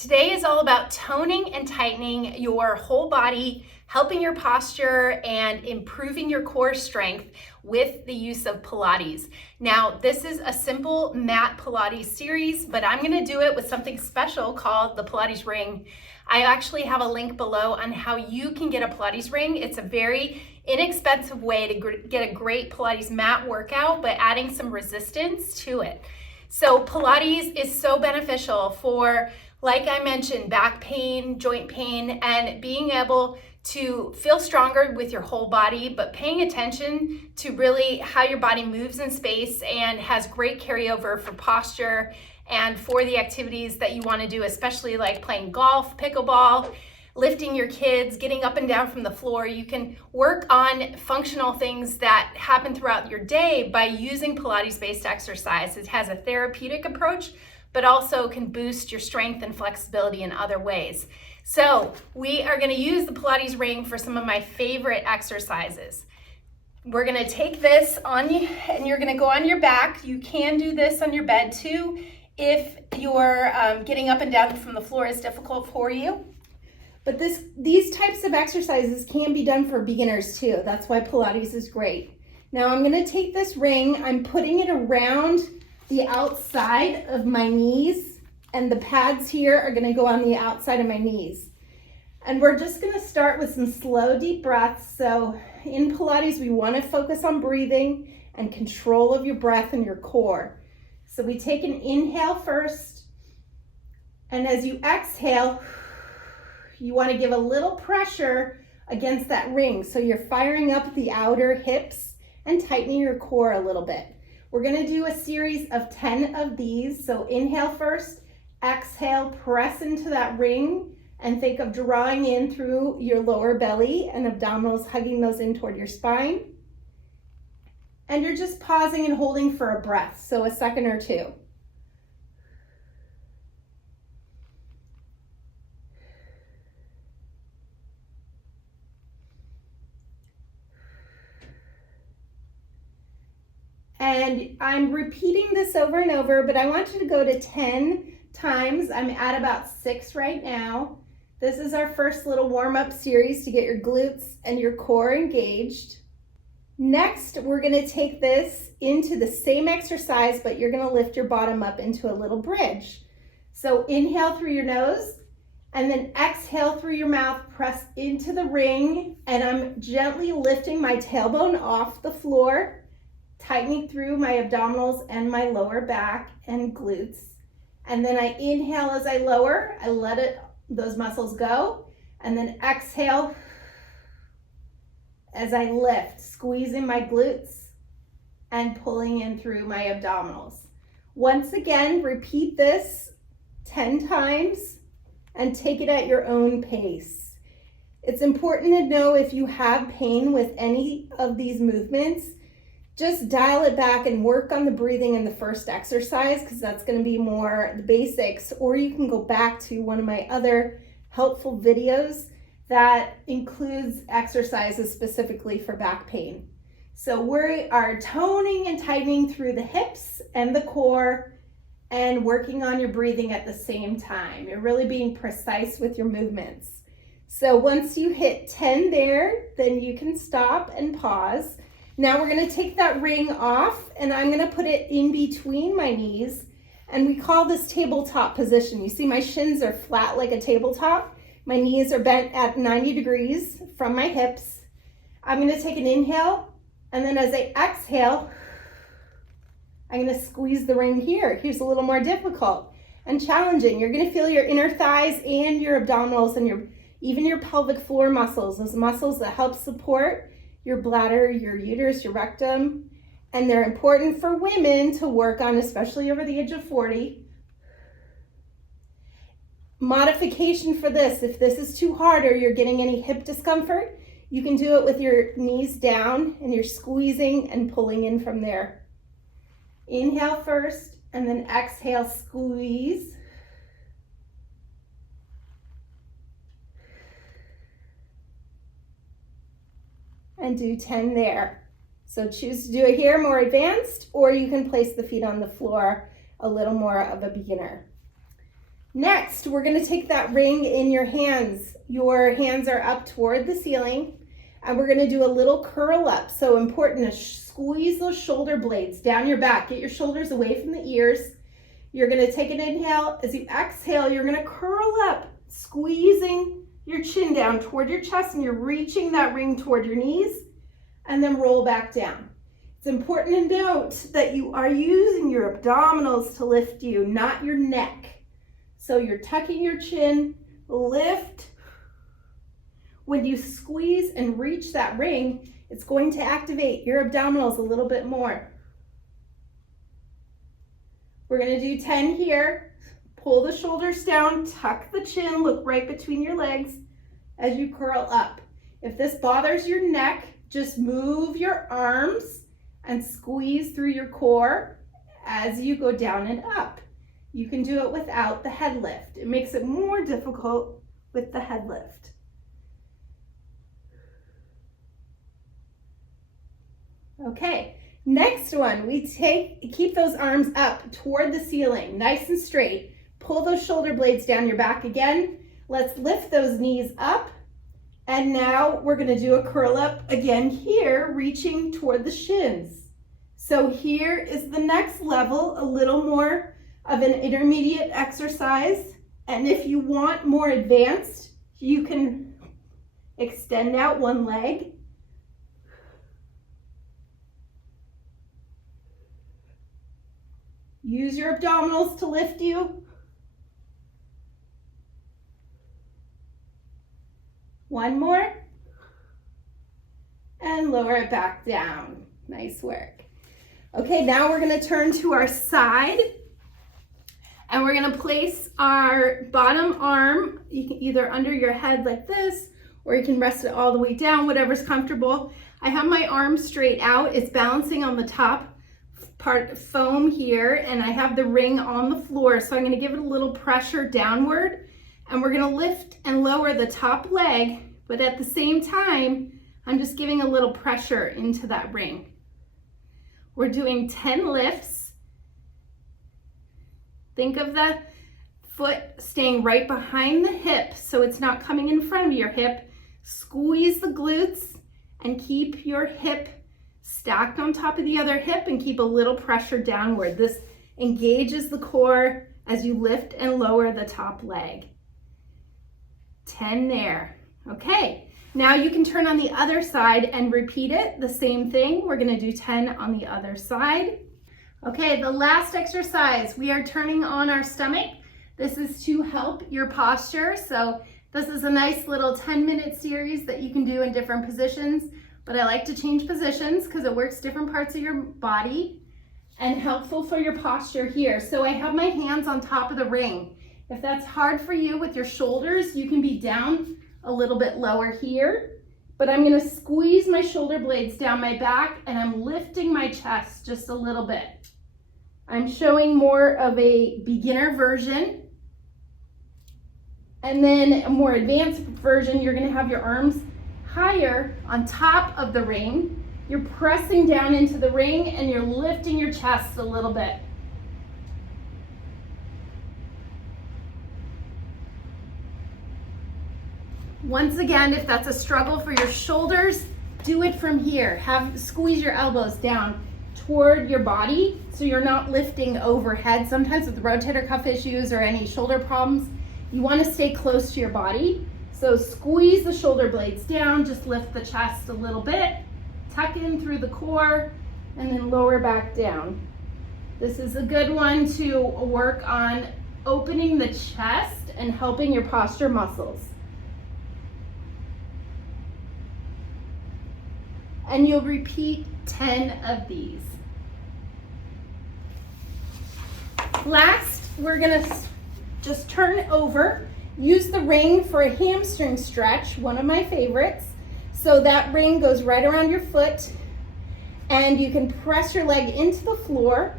Today is all about toning and tightening your whole body, helping your posture, and improving your core strength with the use of Pilates. Now, this is a simple mat Pilates series, but I'm gonna do it with something special called the Pilates ring. I actually have a link below on how you can get a Pilates ring. It's a very inexpensive way to get a great Pilates mat workout, but adding some resistance to it. So Pilates is so beneficial for, like I mentioned, back pain, joint pain, and being able to feel stronger with your whole body, but paying attention to really how your body moves in space and has great carryover for posture and for the activities that you want to do, especially like playing golf, pickleball, lifting your kids, getting up and down from the floor. You can work on functional things that happen throughout your day by using Pilates-based exercise. It has a therapeutic approach, but also can boost your strength and flexibility in other ways. So we are gonna use the Pilates ring for some of my favorite exercises. We're gonna take this on you and you're gonna go on your back. You can do this on your bed too if you're getting up and down from the floor is difficult for you. But these types of exercises can be done for beginners too. That's why Pilates is great. Now I'm gonna take this ring, I'm putting it around the outside of my knees, and the pads here are gonna go on the outside of my knees. And we're just gonna start with some slow, deep breaths. So in Pilates, we wanna focus on breathing and control of your breath and your core. So we take an inhale first, and as you exhale, you wanna give a little pressure against that ring. So you're firing up the outer hips and tightening your core a little bit. We're gonna do a series of 10 of these. So inhale first, exhale, press into that ring, and think of drawing in through your lower belly and abdominals, hugging those in toward your spine. And you're just pausing and holding for a breath, so a second or two. And I'm repeating this over and over, but I want you to go to 10 times. I'm at about 6 right now. This is our first little warm-up series to get your glutes and your core engaged. Next, we're gonna take this into the same exercise, but you're gonna lift your bottom up into a little bridge. So inhale through your nose, and then exhale through your mouth, press into the ring, and I'm gently lifting my tailbone off the floor, tightening through my abdominals and my lower back and glutes. And then I inhale as I lower, I let those muscles go, and then exhale as I lift, squeezing my glutes and pulling in through my abdominals. Once again, repeat this 10 times and take it at your own pace. It's important to know if you have pain with any of these movements, just dial it back and work on the breathing in the first exercise, because that's going to be more the basics, or you can go back to one of my other helpful videos that includes exercises specifically for back pain. So we are toning and tightening through the hips and the core and working on your breathing at the same time. You're really being precise with your movements. So once you hit 10 there, then you can stop and pause. Now we're gonna take that ring off, and I'm gonna put it in between my knees, and we call this tabletop position. You see my shins are flat like a tabletop. My knees are bent at 90 degrees from my hips. I'm gonna take an inhale, and then as I exhale, I'm gonna squeeze the ring here. Here's a little more difficult and challenging. You're gonna feel your inner thighs and your abdominals and even your pelvic floor muscles, those muscles that help support your bladder, your uterus, your rectum, and they're important for women to work on, especially over the age of 40. Modification for this, if this is too hard or you're getting any hip discomfort, you can do it with your knees down and you're squeezing and pulling in from there. Inhale first, and then exhale, squeeze. And do 10 there. So choose to do it here more advanced, or you can place the feet on the floor, a little more of a beginner. Next, we're gonna take that ring in your hands. Your hands are up toward the ceiling, and we're gonna do a little curl up. So important to squeeze those shoulder blades down your back. Get your shoulders away from the ears. You're gonna take an inhale. As you exhale, you're gonna curl up, squeezing your chin down toward your chest, and you're reaching that ring toward your knees, and then roll back down. It's important to note that you are using your abdominals to lift you, not your neck. So you're tucking your chin, lift. When you squeeze and reach that ring, it's going to activate your abdominals a little bit more. We're gonna do 10 here. Pull the shoulders down, tuck the chin, look right between your legs as you curl up. If this bothers your neck, just move your arms and squeeze through your core as you go down and up. You can do it without the head lift. It makes it more difficult with the head lift. Okay, next one, we keep those arms up toward the ceiling, nice and straight. Pull those shoulder blades down your back again. Let's lift those knees up. And now we're gonna do a curl up again here, reaching toward the shins. So here is the next level, a little more of an intermediate exercise. And if you want more advanced, you can extend out one leg. Use your abdominals to lift you. One more. And lower it back down. Nice work. Okay, now we're gonna turn to our side. And we're gonna place our bottom arm, you can either under your head like this, or you can rest it all the way down, whatever's comfortable. I have my arm straight out. It's balancing on the top part foam here, and I have the ring on the floor. So I'm gonna give it a little pressure downward, and we're gonna lift and lower the top leg, but at the same time, I'm just giving a little pressure into that ring. We're doing 10 lifts. Think of the foot staying right behind the hip so it's not coming in front of your hip. Squeeze the glutes and keep your hip stacked on top of the other hip and keep a little pressure downward. This engages the core as you lift and lower the top leg. 10 there. Okay, now you can turn on the other side and repeat it. The same thing. We're gonna do 10 on the other side. Okay, the last exercise, we are turning on our stomach. This is to help your posture. So this is a nice little 10-minute series that you can do in different positions, but I like to change positions because it works different parts of your body and helpful for your posture here. So I have my hands on top of the ring. If that's hard for you with your shoulders, you can be down a little bit lower here, but I'm gonna squeeze my shoulder blades down my back and I'm lifting my chest just a little bit. I'm showing more of a beginner version. And then a more advanced version, you're gonna have your arms higher on top of the ring. You're pressing down into the ring and you're lifting your chest a little bit. Once again, if that's a struggle for your shoulders, do it from here. Squeeze your elbows down toward your body so you're not lifting overhead. Sometimes with rotator cuff issues or any shoulder problems, you want to stay close to your body. So squeeze the shoulder blades down, just lift the chest a little bit, tuck in through the core, and then lower back down. This is a good one to work on opening the chest and helping your posture muscles. And you'll repeat 10 of these. Last, we're gonna just turn over. Use the ring for a hamstring stretch, one of my favorites. So that ring goes right around your foot and you can press your leg into the floor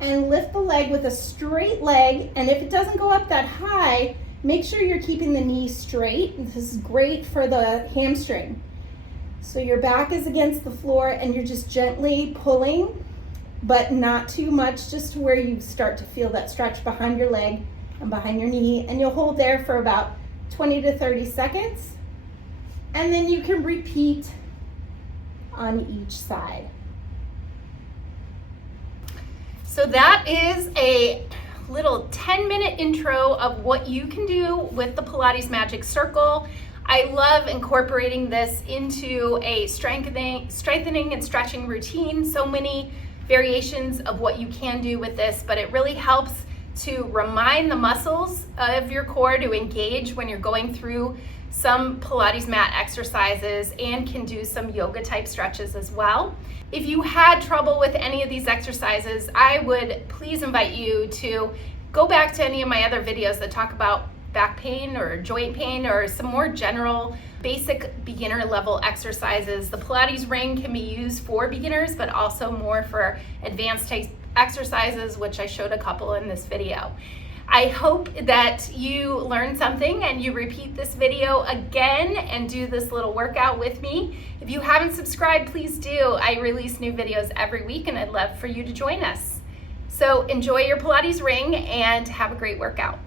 and lift the leg with a straight leg. And if it doesn't go up that high, make sure you're keeping the knee straight. This is great for the hamstring. So your back is against the floor and you're just gently pulling, but not too much, just to where you start to feel that stretch behind your leg and behind your knee, and you'll hold there for about 20 to 30 seconds. And then you can repeat on each side. So that is a little 10-minute intro of what you can do with the Pilates Magic Circle. I love incorporating this into a strengthening and stretching routine. So many variations of what you can do with this, but it really helps to remind the muscles of your core to engage when you're going through some Pilates mat exercises, and can do some yoga type stretches as well. If you had trouble with any of these exercises, I would please invite you to go back to any of my other videos that talk about back pain or joint pain or some more general basic beginner level exercises. The Pilates ring can be used for beginners, but also more for advanced type exercises, which I showed a couple in this video. I hope that you learned something and you repeat this video again and do this little workout with me. If you haven't subscribed, please do. I release new videos every week and I'd love for you to join us. So enjoy your Pilates ring and have a great workout.